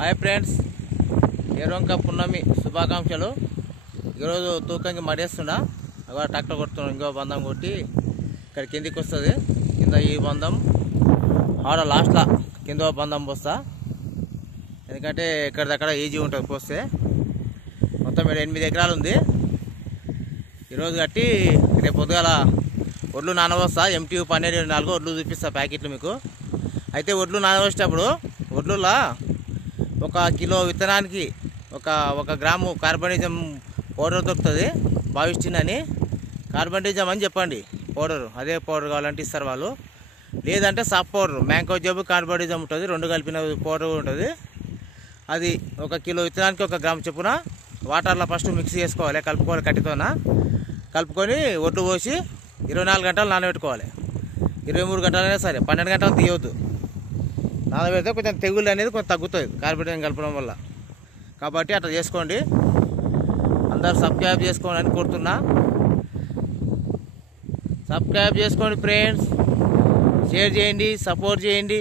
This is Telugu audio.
హాయ్ ఫ్రెండ్స్, ఏరోంక పున్నమి శుభాకాంక్షలు. ఈరోజు తూకంకి మడేస్తున్నా, అక్కడ ట్రాక్టర్ కొడుతున్నాం. ఇంకో బంధం కొట్టి ఇక్కడ కిందికి వస్తుంది. కింద ఈ బంధం ఆడ లాస్ట్లో కింద బంధం పోస్తా, ఎందుకంటే ఎక్కడిదక్కడ ఈజీ ఉంటుంది పోస్తే. మొత్తం 8 ఎకరాలు ఉంది. ఈరోజు కట్టి రేపు పొద్దుగాల ఒడ్లు నానవస్తా. MTU 12 ఒడ్లు చూపిస్తా ప్యాకెట్లు మీకు. అయితే ఒడ్లు నానవేసేటప్పుడు ఒడ్లులా 1 కిలో విత్తనానికి ఒక గ్రాము కార్బనిజం పౌడర్ దొరుకుతుంది. బావిస్టిన్ అని కార్బనిజం అని చెప్పండి పౌడర్. అదే పౌడర్ కావాలంటే ఇస్తారు వాళ్ళు. లేదంటే సాఫ్ట్ పౌడర్ మ్యాంగో జబ్బు కార్బనిజం ఉంటుంది, 2 కలిపిన పౌడర్ ఉంటుంది. అది 1 కిలో విత్తనానికి 1 గ్రాము చొప్పున వాటర్లో ఫస్ట్ మిక్స్ చేసుకోవాలి, కలుపుకోవాలి. కట్టితోన కలుపుకొని ఒడ్లు పోసి 24 గంటలు నానబెట్టుకోవాలి. 23 గంటలైనా సరే, 12 గంటలు తీయవద్దు. నానబెడితే కొంచెం తెగుళ్ళు అనేది కొంచెం తగ్గుతుంది కార్బనిజం కలపడం వల్ల. కాబట్టి అట్లా చేసుకోండి. అందరు సబ్స్క్రైబ్ చేసుకోండి అని కోరుతున్నా. సబ్స్క్రైబ్ చేసుకోండి ఫ్రెండ్స్, షేర్ చేయండి, సపోర్ట్ చేయండి.